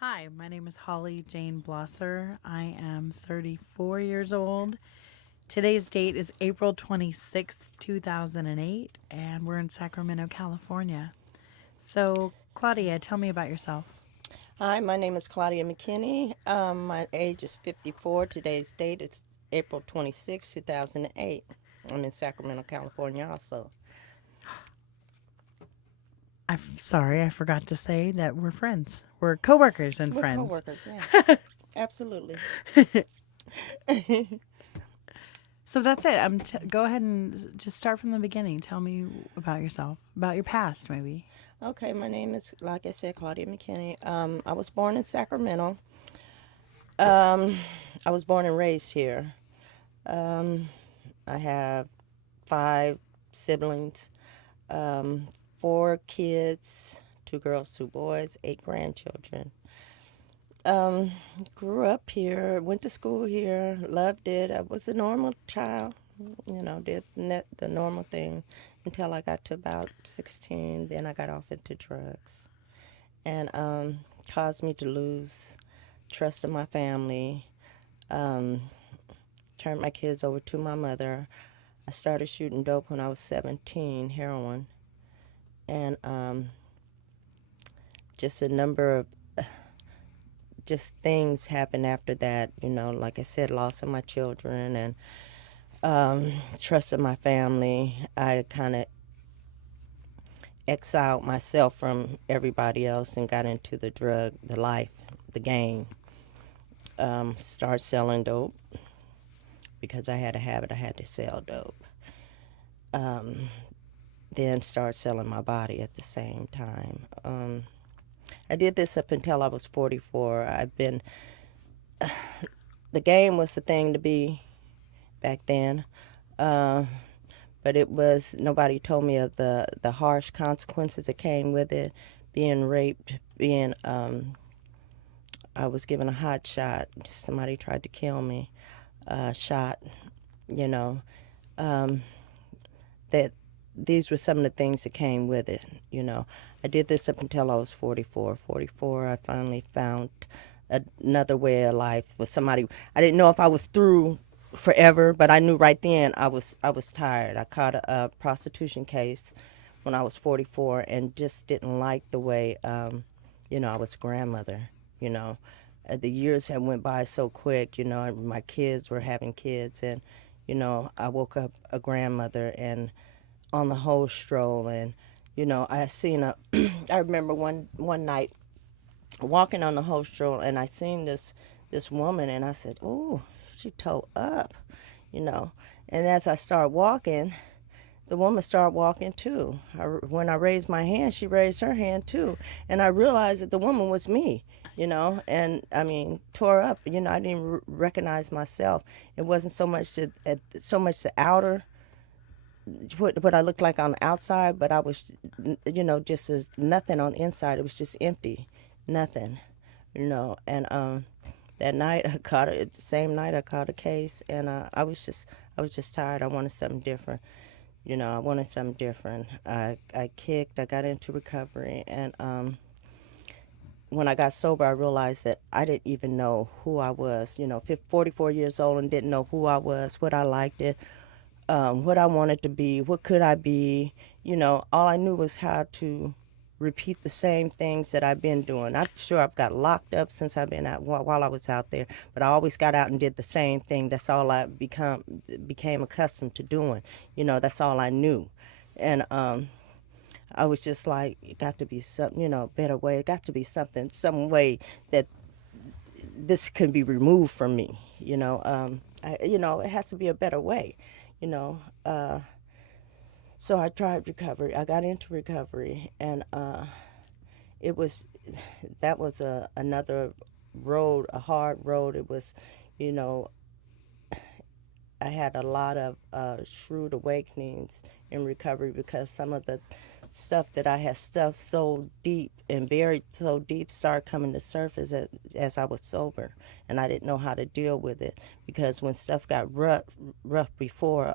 Hi, my name is Holly Jane Bloesser. I am 34 years old. Today's date is April 26th, 2008, and we're in Sacramento, California. So, Claudia, tell me about yourself. Hi, my name is Claudia McKinney. My age is 54. Today's date is April 26, 2008. I'm in Sacramento, California also. I'm sorry, I forgot to say that we're friends. We're coworkers and We're friends. coworkers, yeah. Absolutely. So that's it. Go ahead and just start from the beginning. Tell me about yourself, about your past, maybe. Okay, my name is, like I said, Claudia McKinney. I was born in Sacramento. Um, I was born and raised here. Um, I have five siblings, um, four kids, two girls, two boys, eight grandchildren. Um, Grew up here, went to school here, loved it. I was a normal child, did the normal thing until I got to about 16. Then I got off into drugs and caused me to lose trust in my family. Um, Turned my kids over to my mother. I started shooting dope when I was 17, heroin, and just a number of just things happened after that. Like I said, loss of my children and trust in my family. I kind of exiled myself from everybody else and got into the life, the game. Start selling dope because I had a habit. I had to sell dope. Um, then start selling my body at the same time. I did this up until I was 44. The game was the thing to be back then. Uh, but nobody told me of the harsh consequences that came with it. Being raped, I was given a hot shot. Somebody tried to kill me. Shot, you know. Um, that these were some of the things that came with it. I did this up until I was 44. 44, I finally found another way of life with somebody. I didn't know if I was through forever, but I knew right then I was tired. I caught a prostitution case when I was 44 and just didn't like the way I was a grandmother. You know, the years had went by so quick. And my kids were having kids, and I woke up a grandmother and on the whole stroll, and I seen a. I remember one night walking on the whole stroll, and I seen this woman, and I said, "Oh, she toe up," you know. And as I started walking, the woman started walking too. When I raised my hand, she raised her hand too, and I realized that the woman was me. And I mean, tore up. I didn't recognize myself. It wasn't so much the outer, what I looked like on the outside, but I was, just as nothing on the inside. It was just empty, nothing, And that night I caught it. The same night I caught a case, and I was just tired. I wanted something different. I wanted something different. I kicked. I got into recovery, and when I got sober, I realized that I didn't even know who I was. 44 years old and didn't know who I was, what I liked it, what I wanted to be, what could I be. All I knew was how to repeat the same things that I've been doing. I'm sure I've got locked up since I've been out while I was out there, but I always got out and did the same thing. That's all I became accustomed to doing. That's all I knew, and I was just like, it got to be some, better way. It got to be something, some way that this can be removed from me. It has to be a better way. You know, uh, so I tried recovery. I got into recovery, and it was that was another road, a hard road. It was, you know, I had a lot of shrewd awakenings in recovery because some of the stuff that I had stuffed so deep and buried so deep started coming to surface as I was sober, and I didn't know how to deal with it because when stuff got rough before,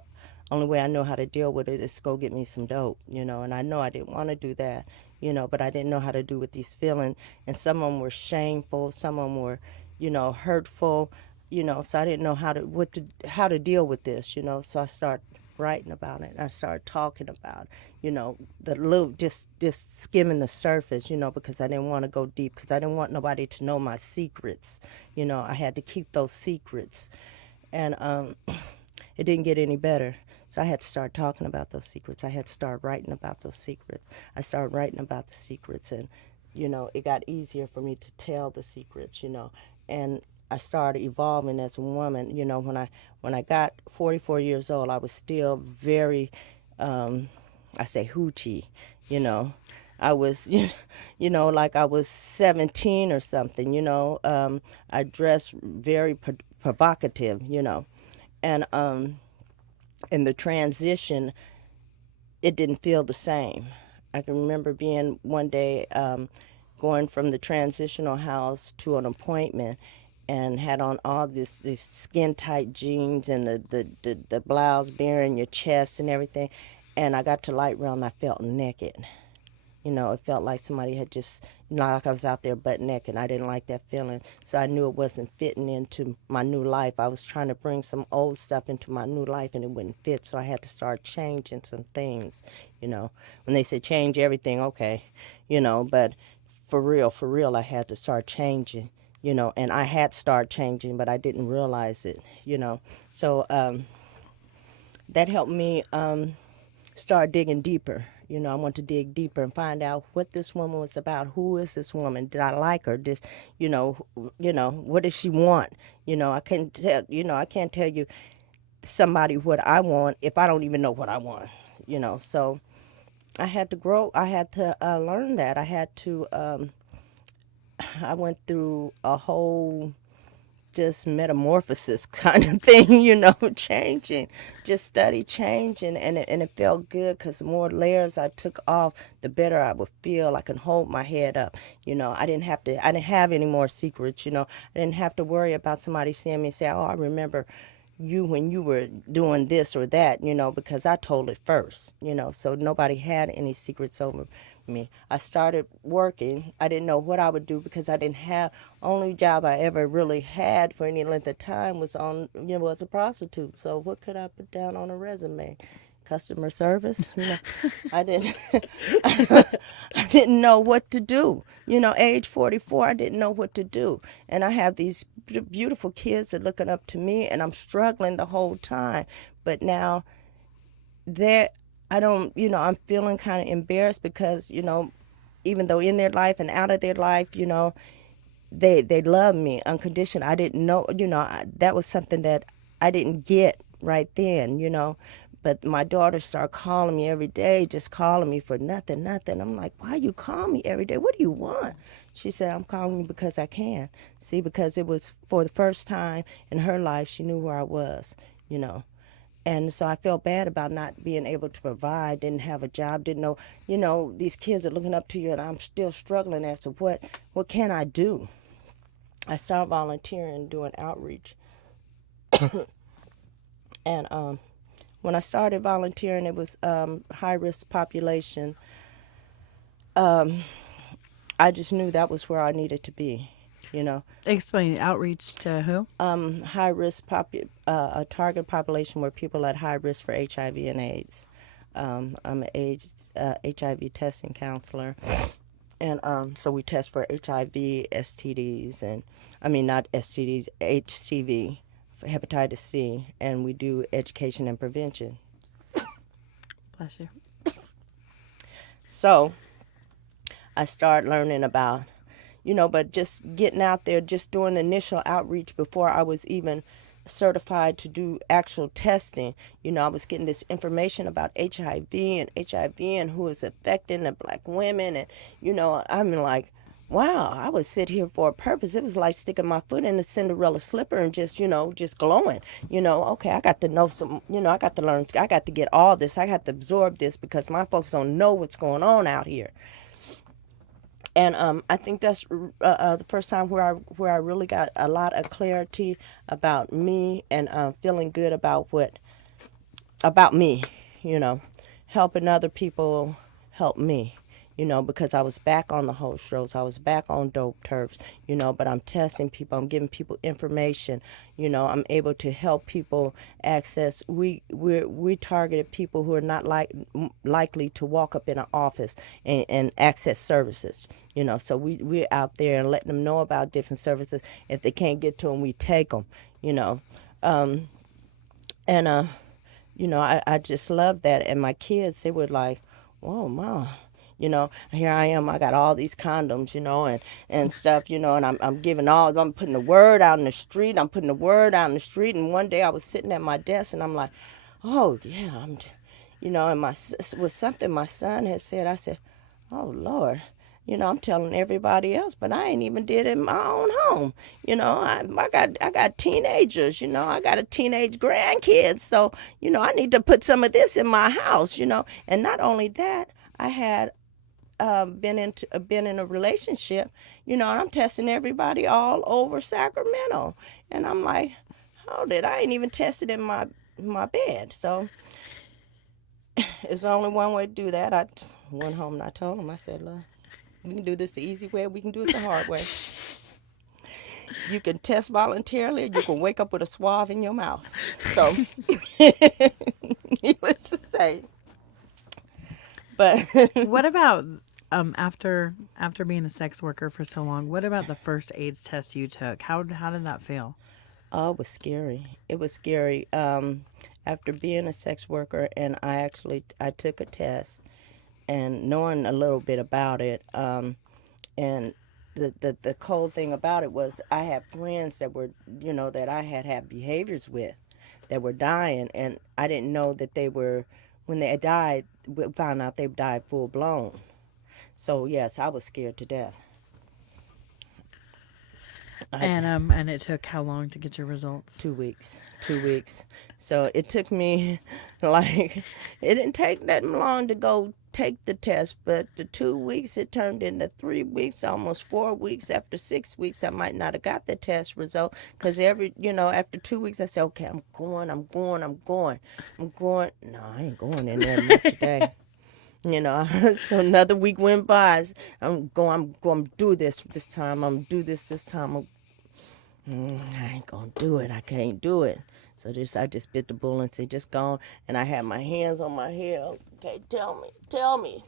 Only way I know how to deal with it is to go get me some dope, and I know I didn't want to do that, but I didn't know how to do with these feelings. And some of them were shameful, some of them were, hurtful, so I didn't know how to deal with this, so I started writing about it. I started talking about, the little, just skimming the surface, because I didn't want to go deep, because I didn't want nobody to know my secrets. I had to keep those secrets. And it didn't get any better. So I had to start talking about those secrets. I had to start writing about those secrets. I started writing about the secrets, and, it got easier for me to tell the secrets, and I started evolving as a woman. When I got 44 years old, I was still very, I say hoochie, I was, like I was 17 or something, I dressed very provocative, and in the transition, it didn't feel the same. I can remember being one day going from the transitional house to an appointment, and had on all these skin tight jeans and the blouse bearing your chest and everything, and I got to Light Rail and I felt naked. It felt like somebody had just, like I was out there butt naked. I didn't like that feeling. So I knew it wasn't fitting into my new life. I was trying to bring some old stuff into my new life, and it wouldn't fit. So I had to start changing some things, When they say change everything, okay, but for real, I had to start changing, and I had started changing, but I didn't realize it, So that helped me start digging deeper. I want to dig deeper and find out what this woman was about. Who is this woman? Did I like her? Did, what does she want? I can't tell, I can't tell you somebody what I want if I don't even know what I want, So I had to grow. I had to learn that. I went through a whole just metamorphosis kind of thing, changing, just study changing, and it felt good, because the more layers I took off, the better I would feel. I can hold my head up, I didn't have any more secrets, I didn't have to worry about somebody seeing me and say, oh, I remember you when you were doing this or that, because I told it first, so nobody had any secrets over me. I started working. I didn't know what I would do, because I didn't have, only job I ever really had for any length of time was as a prostitute. So what could I put down on a resume? Customer service? I didn't I didn't know what to do. Age 44, I didn't know what to do. And I have these beautiful kids that are looking up to me, and I'm struggling the whole time. But now I don't, I'm feeling kind of embarrassed, because, even though in their life and out of their life, they love me unconditional. I didn't know, that was something that I didn't get right then, But my daughter started calling me every day, just calling me for nothing. I'm like, why you call me every day? What do you want? She said, I'm calling you because I can. See, because it was for the first time in her life, she knew where I was, And so I felt bad about not being able to provide, didn't have a job, didn't know, these kids are looking up to you, and I'm still struggling as to what can I do? I started volunteering, doing outreach. And when I started volunteering, it was high-risk population. I just knew that was where I needed to be, Explain outreach to who? High-risk a target population where people at high risk for HIV and AIDS. I'm an HIV testing counselor, and so we test for HIV, STDs, and not STDs, HCV, hepatitis C, and we do education and prevention. Bless you. So I started learning about, but just getting out there, just doing initial outreach before I was even certified to do actual testing. I was getting this information about HIV and who is affecting the black women. And, I'm like, wow, I would sit here for a purpose. It was like sticking my foot in a Cinderella slipper and just, just glowing. Okay, I got to know some, I got to learn, I got to get all this. I got to absorb this, because my folks don't know what's going on out here. And I think that's the first time where I really got a lot of clarity about me, and feeling good about what about me, you know, helping other people help me, you know, because I was back on the host roads, I was back on dope turfs, you know, but I'm testing people, I'm giving people information, you know, I'm able to help people access. We targeted people who are not likely to walk up in an office and access services, you know, so we're out there and letting them know about different services. If they can't get to them, we take them, you know. Um, and you know, I just love that. And my kids, they were like, whoa, Mom, you know, here I am, I got all these condoms, you know, and stuff, you know, and I'm putting the word out in the street, and one day I was sitting at my desk and I'm like, oh, yeah, you know, and was something my son had said. I said, oh, Lord. You know, I'm telling everybody else, but I ain't even did it in my own home. You know, I got teenagers. You know, I got a teenage grandkids. So, you know, I need to put some of this in my house. You know, and not only that, I had been in a relationship. You know, and I'm testing everybody all over Sacramento, and I'm like, hold it, I ain't even tested in my bed. So it's only one way to do that. I went home and I told him. I said, look. We can do this the easy way, or we can do it the hard way. You can test voluntarily, or you can wake up with a swab in your mouth. So, needless to say. But What about after being a sex worker for so long? What about the first AIDS test you took? How did that feel? oh, it was scary. It was scary. After being a sex worker, and I took a test, and knowing a little bit about it, and the cold thing about it was I had friends that were, you know, that I had behaviors with that were dying, and I didn't know that they were, when they died, we found out they died full blown. So yes, I was scared to death. I, And it took how long to get your results? 2 weeks, 2 weeks. So it took me like, it didn't take that long to go take the test, but the 2 weeks, it turned into 3 weeks, almost 4 weeks. After 6 weeks, I might not have got the test result, because after 2 weeks, I said, okay, I'm going. No, I ain't going in there not today. You know, so another week went by. I'm going to do this time. I'm going to do this time. I ain't gonna do it. I can't do it. So I just bit the bullet and said, just gone. And I had my hands on my head. Okay, tell me.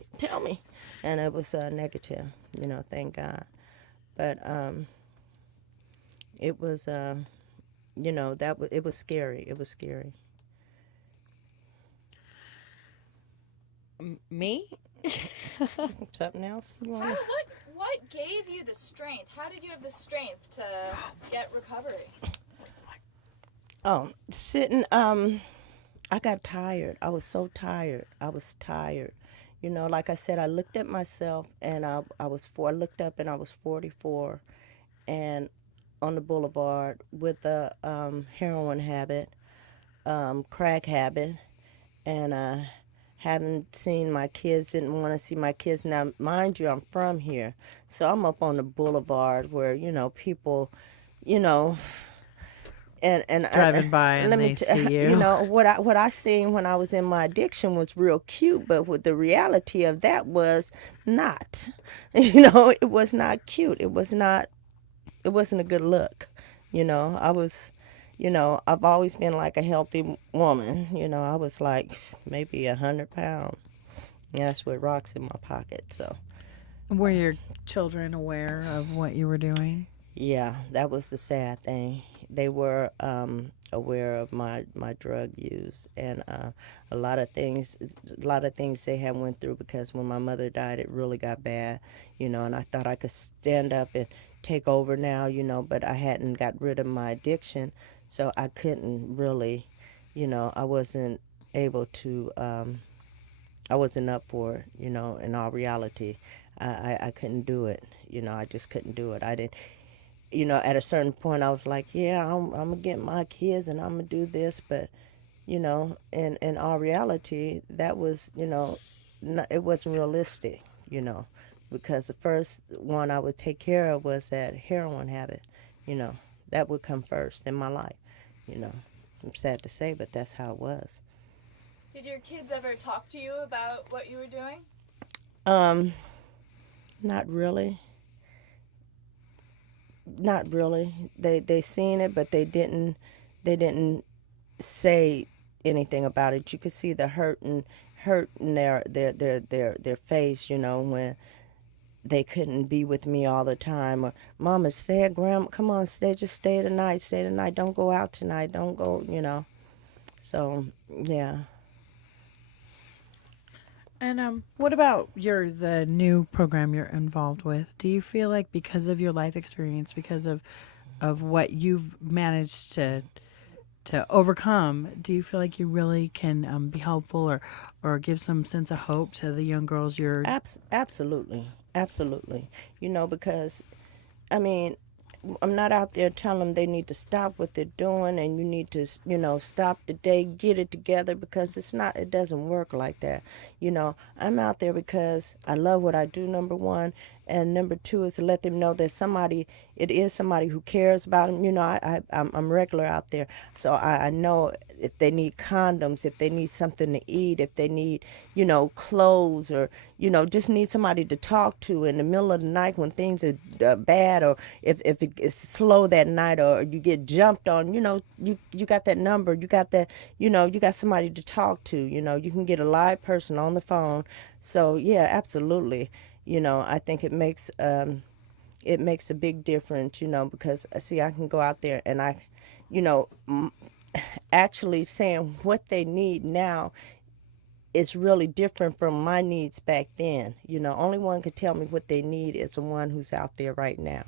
And it was negative, you know, thank God. But it was, you know, it was scary. It was scary. Me? Something else you want? What gave you the strength? How did you have the strength to get recovery? Oh, sitting. I got tired. I was so tired. I was tired. You know, like I said, I looked at myself, and I looked up and I was 44, and on the boulevard with a heroin habit, crack habit, and haven't seen my kids, didn't want to see my kids. Now, mind you, I'm from here, so I'm up on the boulevard where, you know, people, you know, and Driving by and let me they see you. you know, what I seen when I was in my addiction was real cute, but what the reality of that was not. You know, it was not cute. It wasn't a good look. You know, I've always been like a healthy woman. You know, I was like maybe 100 pounds. Yes, with rocks in my pocket. So Were your children aware of what you were doing? yeah, that was the sad thing. They were aware of my drug use, and a lot of things they had went through, because when my mother died, it really got bad, you know. And I thought I could stand up and take over now, you know, but I hadn't got rid of my addiction, so I couldn't really, you know, I wasn't able to. I wasn't up for it, you know. In all reality, I couldn't do it, you know. I just couldn't do it. I didn't. You know, at a certain point, I was like, yeah, I'm going to get my kids and I'm going to do this. But, you know, in all reality, that was, you know, it wasn't realistic, you know, because the first one I would take care of was that heroin habit, you know. That would come first in my life, you know. I'm sad to say, but that's how it was. Did your kids ever talk to you about what you were doing? Not really. Not really. They seen it, but they didn't say anything about it. You could see the hurt in their face, when they couldn't be with me all the time. Or, Mama, stay at Grandma. Come on, just stay tonight. Stay tonight. Don't go out tonight. Don't go. So, yeah. And what about the new program you're involved with? Do you feel like because of your life experience, because of what you've managed to overcome, do you feel like you really can be helpful or give some sense of hope to the young girls you're... Absolutely. Absolutely. Because, I mean, I'm not out there telling them they need to stop what they're doing and you need to, stop today, get it together, because it doesn't work like that. I'm out there because I love what I do, number one. And number two is to let them know that it is somebody who cares about them. I'm regular out there. So I know if they need condoms, if they need something to eat, if they need, clothes, or, just need somebody to talk to in the middle of the night when things are bad, or if it's slow that night, or you get jumped on, you got that number, you got that, you got somebody to talk to, you can get a live person on the phone. So, yeah, absolutely. I think it makes a big difference, because see, I can go out there and actually saying what they need now is really different from my needs back then. Only one could tell me what they need is the one who's out there right now.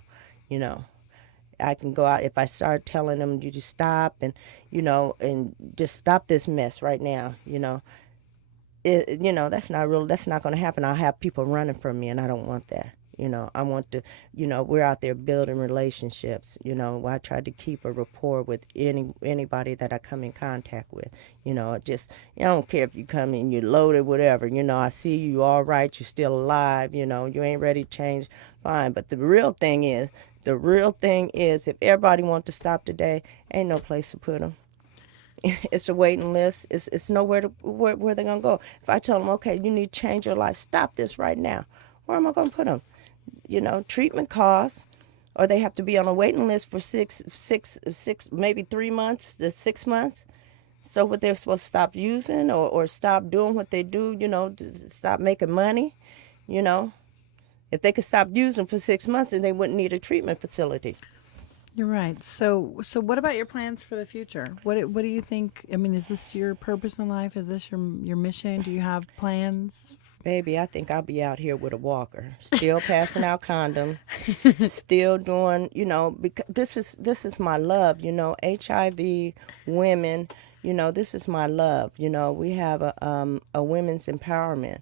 I can go out if I start telling them you just stop and and just stop this mess right now. That's not going to happen. I'll have people running from me, and I don't want that. I want to, we're out there building relationships. I try to keep a rapport with anybody that I come in contact with. I don't care if you come in, you're loaded, whatever. I see you all right, you're still alive. You ain't ready to change, fine. But the real thing is, if everybody wants to stop today, ain't no place to put them. It's a waiting list. It's nowhere where they're going to go. If I tell them, okay, you need to change your life, stop this right now, where am I going to put them? Treatment costs, or they have to be on a waiting list for six, maybe 3 months to 6 months. So what they're supposed to stop using or stop doing what they do, to stop making money, If they could stop using for 6 months, then they wouldn't need a treatment facility. You're right. So what about your plans for the future? What do you think? I mean, is this your purpose in life? Is this your mission? Do you have plans? Baby, I think I'll be out here with a walker, still passing out condoms, still doing, because this is my love, HIV, women, this is my love. We have a women's empowerment,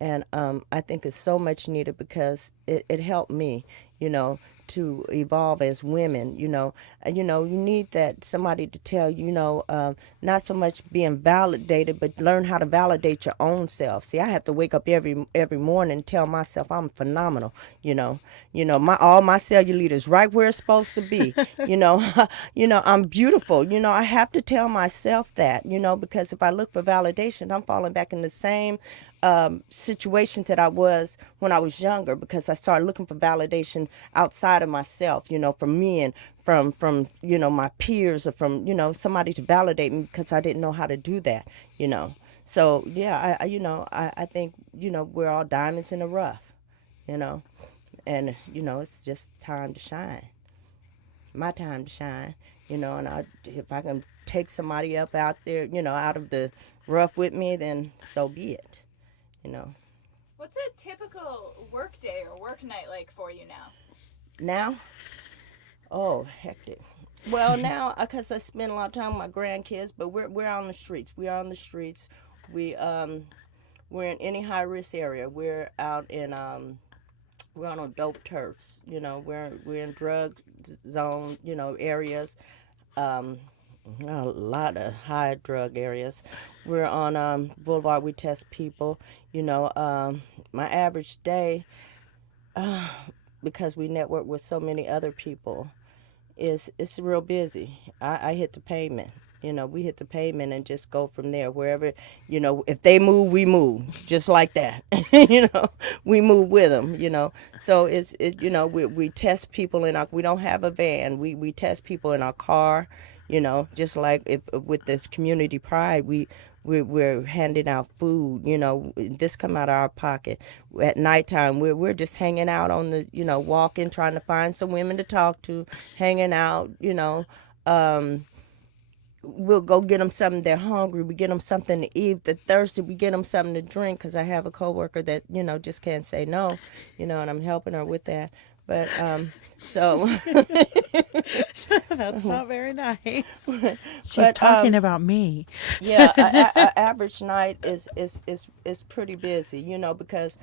and I think it's so much needed because it helped me, to evolve as women. You need that somebody to tell you, not so much being validated, but learn how to validate your own self. See, I have to wake up every morning and tell myself I'm phenomenal. All my cellulite is right where it's supposed to be. I'm beautiful. I have to tell myself that. Because if I look for validation, I'm falling back in the same situations that I was when I was younger, because I started looking for validation outside of myself, from men, from my peers, or from somebody to validate me, because I didn't know how to do that. So yeah, I think we're all diamonds in the rough, and it's just time to shine. My time to shine, and if I can take somebody up out there, out of the rough with me, then so be it. What's a typical work day or work night like for you now? Now? Oh, hectic. Well, now, because I spend a lot of time with my grandkids, but we're on the streets. We are on the streets. We're in any high risk area. We're out in we're on dope turfs. We're in drug zone areas. A lot of high drug areas. We're on Boulevard. We test people. My average day, because we network with so many other people, it's real busy. I hit the pavement. You know, we hit the pavement and just go from there. Wherever, you know, if they move, we move, just like that. You know, we move with them. You know, so you know, we test people in our. We don't have a van. We test people in our car. You know, just like if with this community pride, we're handing out food. You know, this come out of our pocket. At nighttime, we're just hanging out on the, you know, walking, trying to find some women to talk to, hanging out. You know, we'll go get them something. They're hungry. We get them something to eat. They're thirsty. We get them something to drink. Because I have a coworker that, you know, just can't say no. You know, and I'm helping her with that. But so That's not very nice. She's But, talking about me. yeah, a average night is pretty busy, you know, because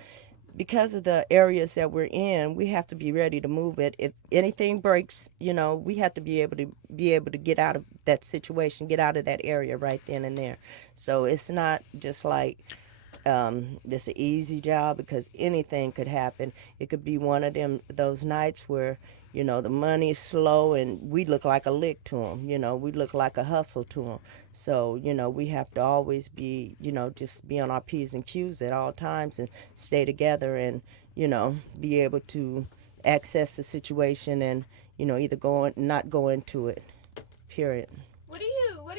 of the areas that we're in, we have to be ready to move it. If anything breaks, you know, we have to be able to get out of that situation, get out of that area right then and there. So it's not just like it's an easy job, because anything could happen. It could be one of those nights where, you know, the money's slow and we look like a lick to them. You know, we look like a hustle to them. So, you know, we have to always be, you know, just be on our P's and Q's at all times and stay together and, you know, be able to access the situation and, you know, either not go into it, period. What do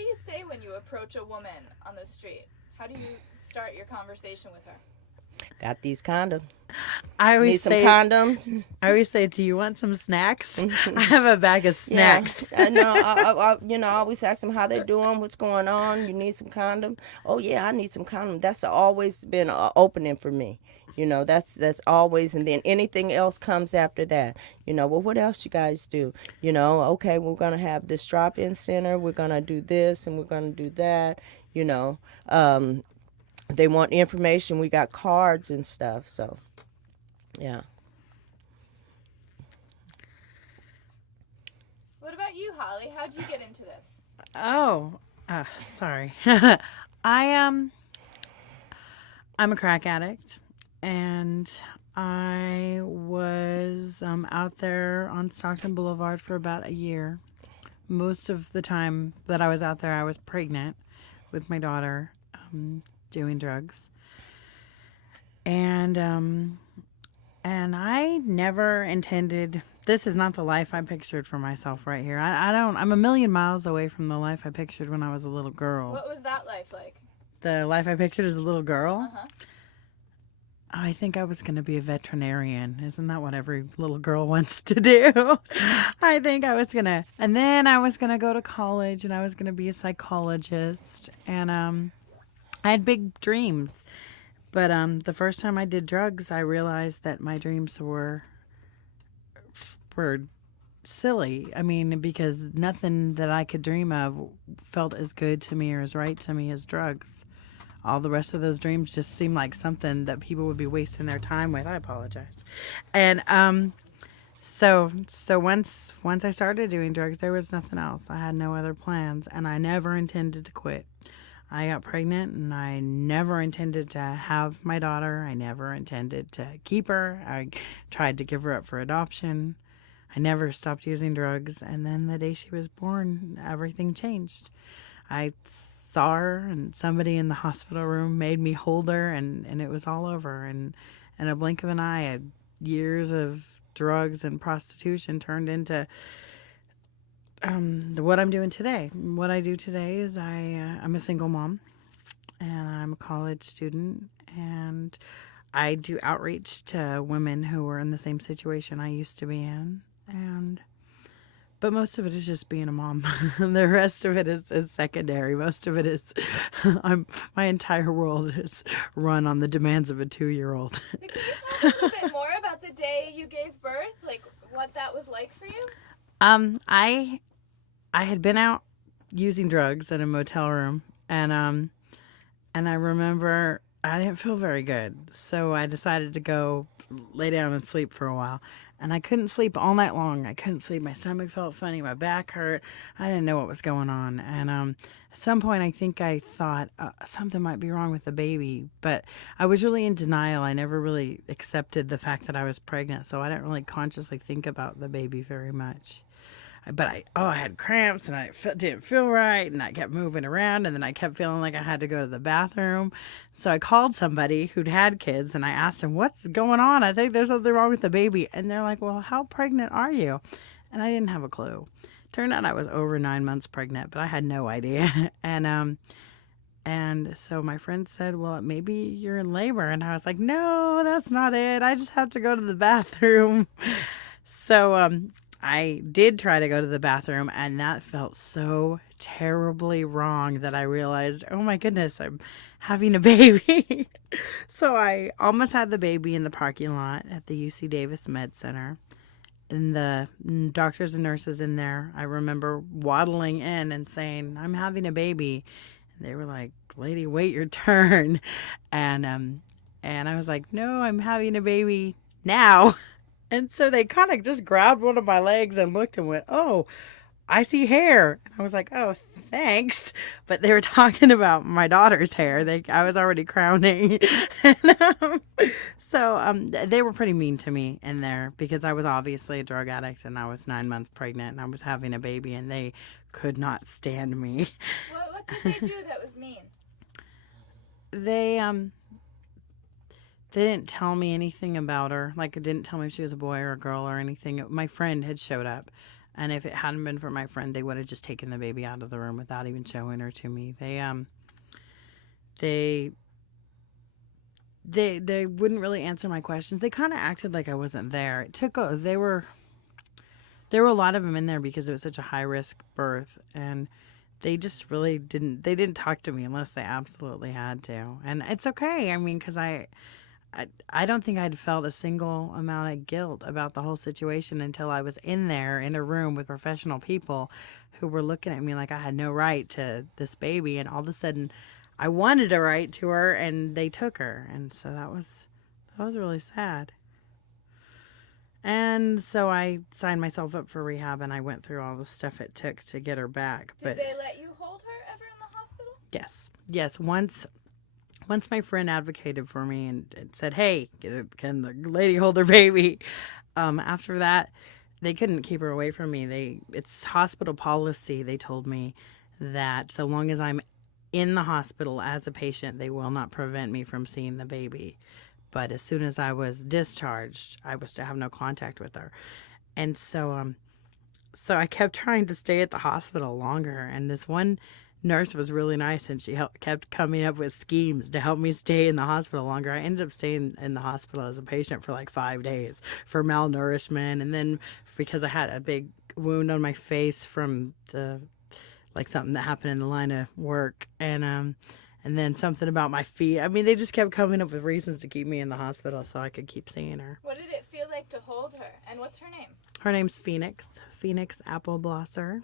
you say when you approach a woman on the street? How do you start your conversation with her? Got these condoms. I always Need some say, condoms. I always say, do you want some snacks? I have a bag of snacks. Yeah, I know. I always ask them how they're doing, what's going on. You need some condoms? Oh yeah, I need some condoms. That's always been an opening for me. You know, that's always, and then anything else comes after that. You know, well, what else you guys do? You know, okay, we're gonna have this drop-in center. We're gonna do this and we're gonna do that. You know, they want information. We got cards and stuff. So, yeah. What about you, Holly? How'd you get into this? Oh, sorry. I'm a crack addict, and I was out there on Stockton Boulevard for about a year. Most of the time that I was out there, I was pregnant with my daughter, doing drugs, and I never intended. This is not the life I pictured for myself right here. I'm a million miles away from the life I pictured when I was a little girl. What was that life like? The life I pictured as a little girl? Uh-huh. I think I was going to be a veterinarian. Isn't that what every little girl wants to do? I think I was going to. And then I was going to go to college, and I was going to be a psychologist. And I had big dreams. But the first time I did drugs, I realized that my dreams were silly. I mean, because nothing that I could dream of felt as good to me or as right to me as drugs. All the rest of those dreams just seemed like something that people would be wasting their time with. I apologize. And so once I started doing drugs, there was nothing else. I had no other plans, and I never intended to quit. I got pregnant, and I never intended to have my daughter. I never intended to keep her. I tried to give her up for adoption. I never stopped using drugs. And then the day she was born, everything changed. I saw her, and somebody in the hospital room made me hold her, and it was all over. And in a blink of an eye, years of drugs and prostitution turned into what I'm doing today. What I do today is I'm a single mom, and I'm a college student, and I do outreach to women who are in the same situation I used to be in. But most of it is just being a mom. The rest of it is secondary. Most of it is my entire world is run on the demands of a 2-year-old. Can you talk a little bit more about the day you gave birth? Like, what that was like for you? I had been out using drugs in a motel room, and I remember I didn't feel very good, so I decided to go lay down and sleep for a while. And I couldn't sleep all night long. I couldn't sleep. My stomach felt funny. My back hurt. I didn't know what was going on. And at some point, I think I thought something might be wrong with the baby. But I was really in denial. I never really accepted the fact that I was pregnant. So I didn't really consciously think about the baby very much. but I had cramps and didn't feel right, and I kept moving around, and then I kept feeling like I had to go to the bathroom. So I called somebody who'd had kids, and I asked them, what's going on? I think there's something wrong with the baby. And they're like, well, how pregnant are you? And I didn't have a clue. Turned out I was over 9 months pregnant, but I had no idea. And so my friend said, well, maybe you're in labor. And I was like, no, that's not it. I just have to go to the bathroom. So I did try to go to the bathroom, and that felt so terribly wrong that I realized, oh my goodness, I'm having a baby. So I almost had the baby in the parking lot at the UC Davis Med Center. And the doctors and nurses in there, I remember waddling in and saying, I'm having a baby. And they were like, lady, wait your turn. And I was like, no, I'm having a baby now. And so they kind of just grabbed one of my legs and looked and went, oh, I see hair. And I was like, oh, thanks. But they were talking about my daughter's hair. I was already crowning. So they were pretty mean to me in there because I was obviously a drug addict and I was 9 months pregnant and I was having a baby and they could not stand me. What did they do that was mean? They didn't tell me anything about her. Like, it didn't tell me if she was a boy or a girl or anything. My friend had showed up. And if it hadn't been for my friend, they would have just taken the baby out of the room without even showing her to me. They wouldn't really answer my questions. They kind of acted like I wasn't there. There were a lot of them in there because it was such a high risk birth, and they just really didn't talk to me unless they absolutely had to. And it's okay. I mean, because I don't think I'd felt a single amount of guilt about the whole situation until I was in there in a room with professional people who were looking at me like I had no right to this baby. And all of a sudden I wanted a right to her and they took her. And so that was really sad. And so I signed myself up for rehab and I went through all the stuff it took to get her back. Did they let you hold her ever in the hospital? Yes. Once my friend advocated for me and said, hey, can the lady hold her baby? After that, they couldn't keep her away from me. It's hospital policy. They told me that so long as I'm in the hospital as a patient, they will not prevent me from seeing the baby. But as soon as I was discharged, I was to have no contact with her. And so I kept trying to stay at the hospital longer. And this one nurse was really nice, and she kept coming up with schemes to help me stay in the hospital longer. I ended up staying in the hospital as a patient for like 5 days for malnourishment, and then because I had a big wound on my face from something that happened in the line of work, and then something about my feet. I mean, they just kept coming up with reasons to keep me in the hospital so I could keep seeing her. What did it feel like to hold her? And what's her name? Her name's Phoenix Apple Bloesser.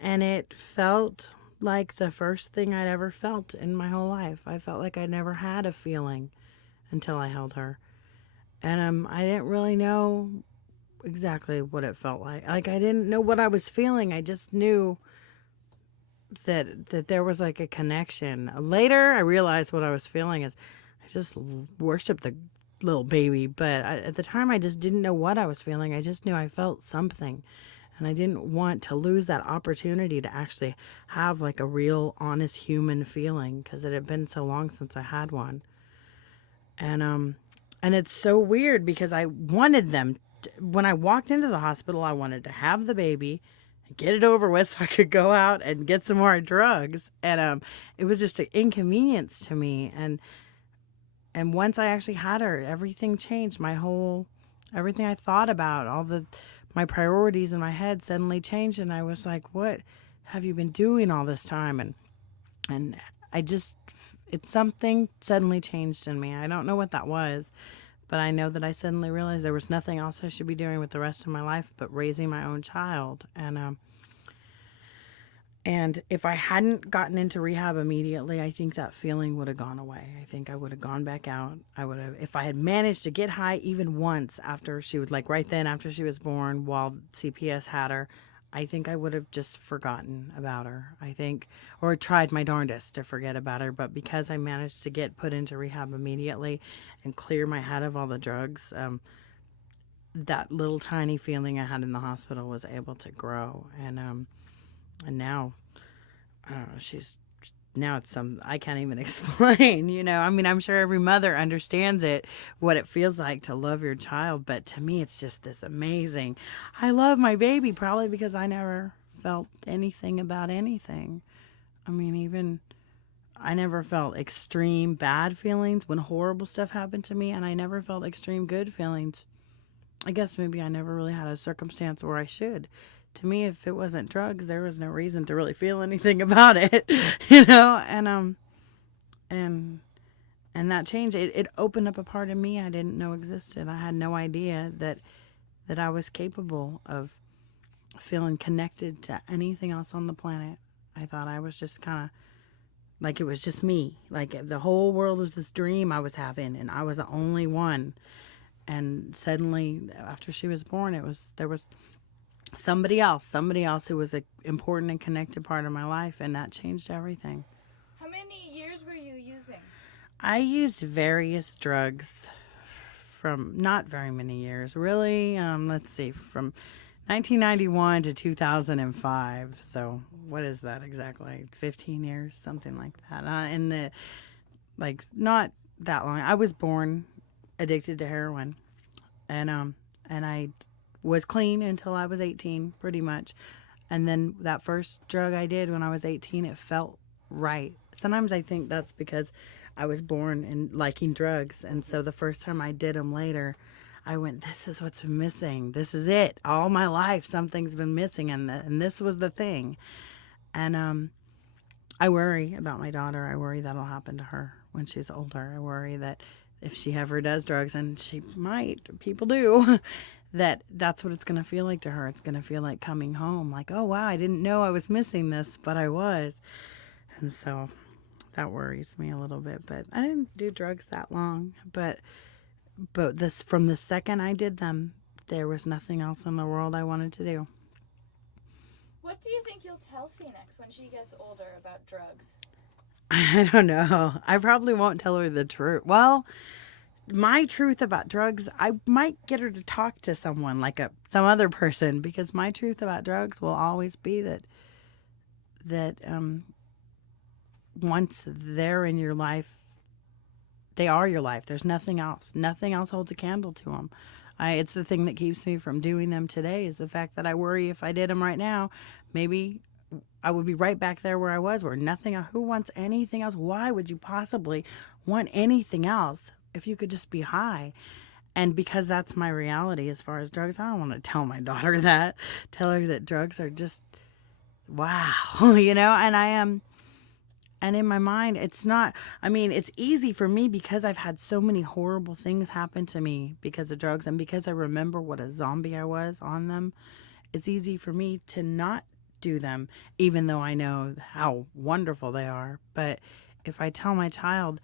And it felt like the first thing I'd ever felt in my whole life. I felt like I never had a feeling until I held her. And I didn't really know exactly what it felt like. Like, I didn't know what I was feeling. I just knew that there was like a connection. Later, I realized what I was feeling is I just worshiped the little baby. But at the time, I just didn't know what I was feeling. I just knew I felt something. And I didn't want to lose that opportunity to actually have like a real, honest human feeling because it had been so long since I had one. And it's so weird because I wanted them. When I walked into the hospital, I wanted to have the baby, get it over with so I could go out and get some more drugs. And it was just an inconvenience to me. And once I actually had her, everything changed. Everything I thought about, my priorities in my head suddenly changed, and I was like, what have you been doing all this time? And it's something suddenly changed in me. I don't know what that was, but I know that I suddenly realized there was nothing else I should be doing with the rest of my life but raising my own child. And if I hadn't gotten into rehab immediately, I think that feeling would have gone away. I think I would have gone back out. If I had managed to get high even once after she was right then after she was born while CPS had her, I think I would have just forgotten about her. Or tried my darndest to forget about her. But because I managed to get put into rehab immediately and clear my head of all the drugs, that little tiny feeling I had in the hospital was able to grow. And now, I don't know, now it's some I can't even explain, you know. I mean, I'm sure every mother understands it, what it feels like to love your child, but to me it's just this amazing. I love my baby probably because I never felt anything about anything. I mean, even I never felt extreme bad feelings when horrible stuff happened to me, and I never felt extreme good feelings. I guess maybe I never really had a circumstance where I should. To me, if it wasn't drugs, there was no reason to really feel anything about it, you know. And and that change, it opened up a part of me I didn't know existed. I had no idea that I was capable of feeling connected to anything else on the planet. I thought I was just kind of like it was just me. Like the whole world was this dream I was having, and I was the only one. And suddenly, after she was born, there was somebody else who was an important and connected part of my life, and that changed everything. How many years were you using? I used various drugs from not very many years, really. Let's see, from 1991 to 2005. So what is that exactly? 15 years, something like that. In the not that long. I was born addicted to heroin, and I was clean until I was 18, pretty much. And then that first drug I did when I was 18, it felt right. Sometimes I think that's because I was born in liking drugs, and so the first time I did them later, I went, this is what's been missing. This is it. All my life, something's been missing, and this was the thing. And I worry about my daughter. I worry that'll happen to her when she's older. I worry that if she ever does drugs, and she might, people do, that's what it's going to feel like to her. It's going to feel like coming home. Like, oh, wow, I didn't know I was missing this, but I was. And so that worries me a little bit. But I didn't do drugs that long. But this, from the second I did them, there was nothing else in the world I wanted to do. What do you think you'll tell Phoenix when she gets older about drugs? I don't know. I probably won't tell her the truth. Well, my truth about drugs, I might get her to talk to someone, like some other person, because my truth about drugs will always be that once they're in your life, they are your life. There's nothing else. Nothing else holds a candle to them. It's the thing that keeps me from doing them today, is the fact that I worry if I did them right now, maybe I would be right back there where I was, where nothing else. Who wants anything else? Why would you possibly want anything else if you could just be high? And because that's my reality as far as drugs, I don't want to tell my daughter that. Tell her that drugs are just, wow, you know? And I am, and in my mind, it's not, I mean, it's easy for me because I've had so many horrible things happen to me because of drugs, and because I remember what a zombie I was on them. It's easy for me to not do them, even though I know how wonderful they are. But if I tell my child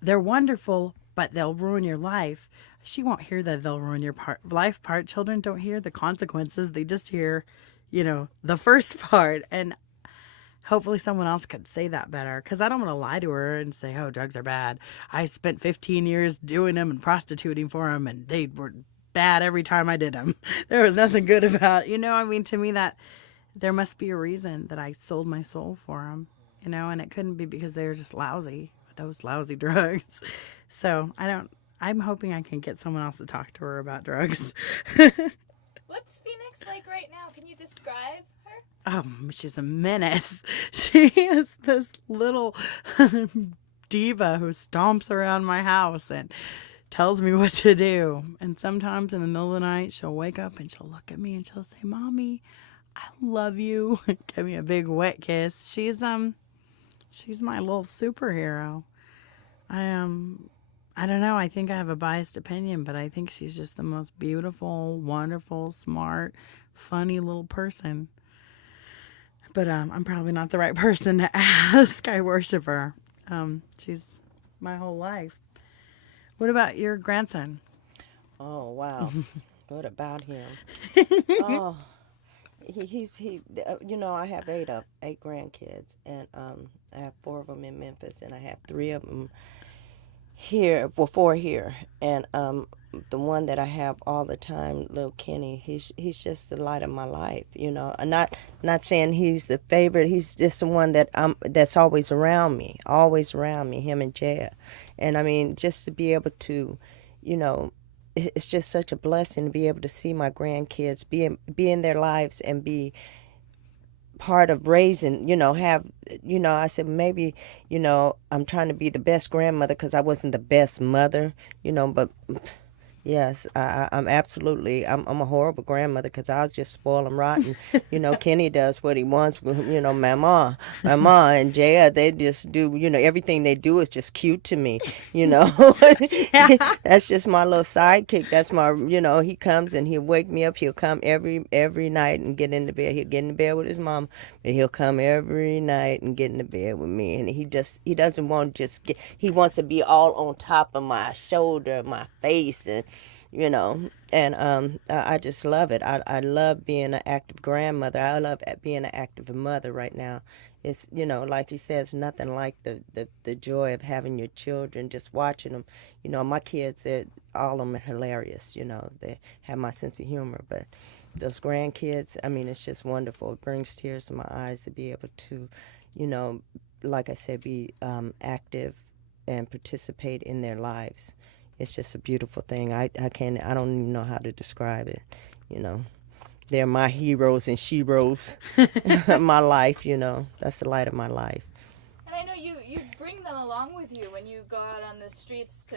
they're wonderful, but they'll ruin your life, she won't hear that they'll ruin your life part. Children don't hear the consequences. They just hear, the first part. And hopefully someone else could say that better, because I don't want to lie to her and say, oh, drugs are bad. I spent 15 years doing them and prostituting for them, and they were bad every time I did them. There was nothing good about it. I mean, to me, that there must be a reason that I sold my soul for them, and it couldn't be because they were just lousy, those lousy drugs. So I'm hoping I can get someone else to talk to her about drugs. What's Phoenix like right now? Can you describe her? Oh, she's a menace. She is this little diva who stomps around my house and tells me what to do. And sometimes in the middle of the night, she'll wake up and she'll look at me and she'll say, Mommy, I love you. Give me a big wet kiss. She's my little superhero. I don't know. I think I have a biased opinion, but I think she's just the most beautiful, wonderful, smart, funny little person. But I'm probably not the right person to ask. I worship her. She's my whole life. What about your grandson? Oh, wow. What about him? Oh, I have eight grandkids, and I have 4 of them in Memphis, and I have 3 of them here, well, 4 here. And the one that I have all the time, little Kenny, he's just the light of my life, I'm not saying he's the favorite. He's just the one that's always around me, him and Jaya. And I mean, just to be able to, it's just such a blessing to be able to see my grandkids, be in their lives and be part of raising, I said maybe, I'm trying to be the best grandmother because I wasn't the best mother, but yes, I'm absolutely, I'm a horrible grandmother because I was just spoiled and rotten. Kenny does what he wants, mama, and Jaya, they just do, everything they do is just cute to me, That's just my little sidekick. That's my, he comes and he'll wake me up. He'll come every night and get into bed. He'll get into bed with his mom, and he'll come every night and get into bed with me. And he doesn't want to just he wants to be all on top of my shoulder, my face, and I just love it. I love being an active grandmother. I love being an active mother right now. It's, like you said, it's nothing like the joy of having your children, just watching them. My kids, all of them are hilarious, They have my sense of humor. But those grandkids, I mean, it's just wonderful. It brings tears to my eyes to be able to, like I said, be active and participate in their lives. It's just a beautiful thing. I don't even know how to describe it, They're my heroes and sheroes, my life, That's the light of my life. And I know you bring them along with you when you go out on the streets to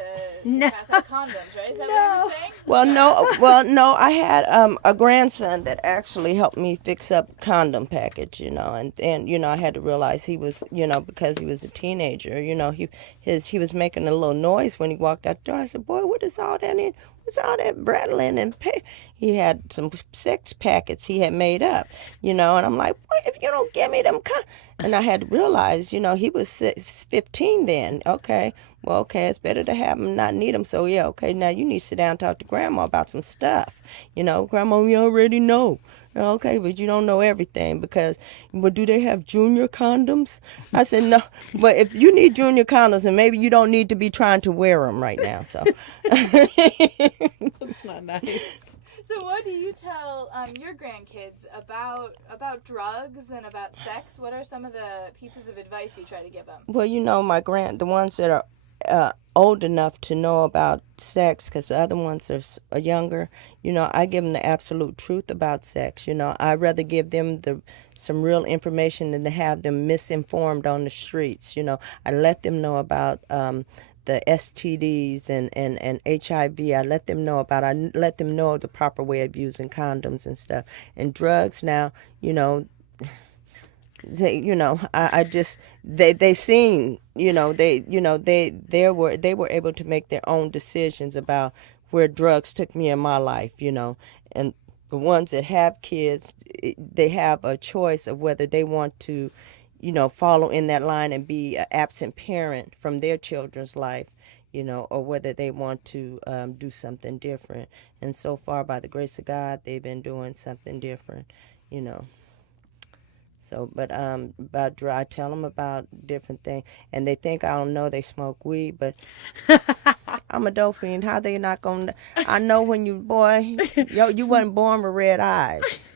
pass out condoms, right? Is that what you were saying? Well, I had a grandson that actually helped me fix up condom package, and I had to realize he was, because he was a teenager, he was making a little noise when he walked out the door. I said, boy, what is all that in? What's all that rattling and he had some sex packets he had made up, and I'm like, boy, if you don't give me them and I had to realize, he was 15 then. Okay, it's better to have him, not need him. So, yeah, okay, now you need to sit down and talk to Grandma about some stuff. Grandma, you already know. Okay, but you don't know everything because, well, do they have junior condoms? I said, no, but if you need junior condoms, then maybe you don't need to be trying to wear them right now, so. That's not nice. So what do you tell your grandkids about drugs and about sex? What are some of the pieces of advice you try to give them? Well, the ones that are old enough to know about sex, because the other ones are younger, I give them the absolute truth about sex. I'd rather give them some real information than to have them misinformed on the streets. I let them know about the STDs and HIV. I let them know the proper way of using condoms and stuff. And drugs now, they seen, they were able to make their own decisions about where drugs took me in my life, and the ones that have kids, they have a choice of whether they want to, follow in that line and be an absent parent from their children's life, or whether they want to do something different. And so far, by the grace of God, they've been doing something different, So, but I tell them about different things, and they think I don't know they smoke weed, but I'm a dope fiend. How they not gonna? I know when you you wasn't born with red eyes.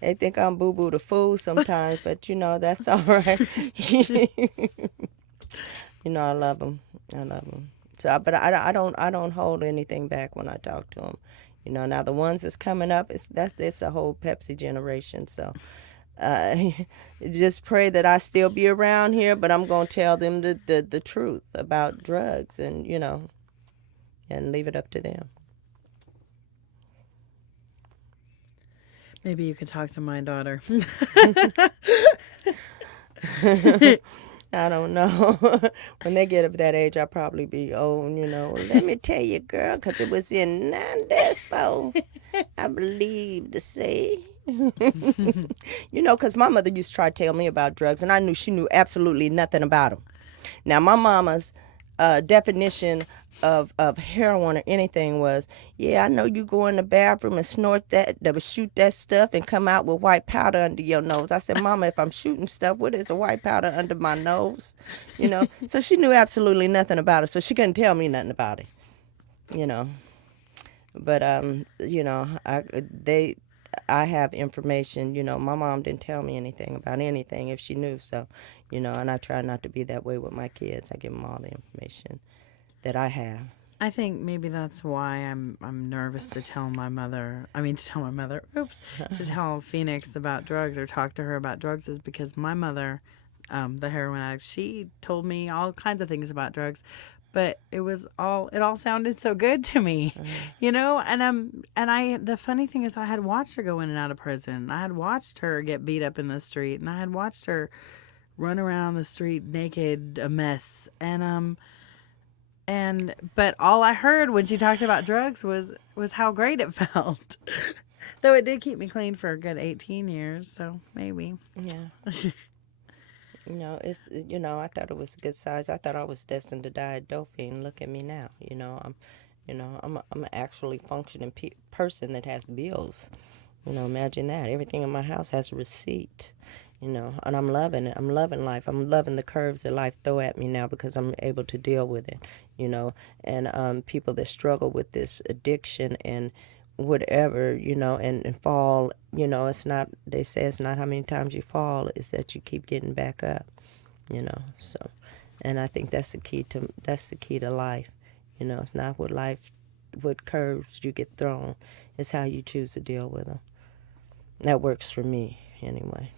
They think I'm Boo Boo the Fool sometimes, but that's all right. I love them. So, but I don't hold anything back when I talk to them. Now the ones that's coming up, it's a whole Pepsi generation. So, just pray that I still be around here. But I'm gonna tell them the truth about drugs, and and leave it up to them. Maybe you could talk to my daughter. I don't know. When they get up that age, I'll probably be old, Let me tell you, girl, because it was in 94, I believe to say. Because my mother used to try to tell me about drugs, and I knew she knew absolutely nothing about them. Now, my mama's definition of heroin or anything was, yeah, I know you go in the bathroom and snort that, shoot that stuff and come out with white powder under your nose. I said, Mama, if I'm shooting stuff, what is a white powder under my nose? You know, so she knew absolutely nothing about it, so she couldn't tell me nothing about it, you know. But, you know, I have information, you know, my mom didn't tell me anything about anything if she knew, so, you know, and I try not to be that way with my kids. I give them all the information that I have. I think maybe that's why I'm nervous to tell my mother. I mean, to tell my mother. Oops, to tell Phoenix about drugs or talk to her about drugs is because my mother, the heroin addict, she told me all kinds of things about drugs, but it all sounded so good to me, you know. And the funny thing is, I had watched her go in and out of prison. I had watched her get beat up in the street, and I had watched her run around the street naked, a mess, but all I heard when she talked about drugs was how great it felt. Though it did keep me clean for a good 18 years, so maybe. Yeah. You know, I thought it was a good size. I thought I was destined to die a dope fiend. Look at me now. I'm an actually functioning person that has bills. You know, imagine that. Everything in my house has a receipt. You know, and I'm loving it. I'm loving life. I'm loving the curves that life throw at me now because I'm able to deal with it. You know, and people that struggle with this addiction and whatever, you know, and fall, you know, it's not, they say it's not how many times you fall, it's that you keep getting back up, you know. So, and I think that's the key to life. You know, it's not what curves you get thrown, it's how you choose to deal with them. That works for me anyway.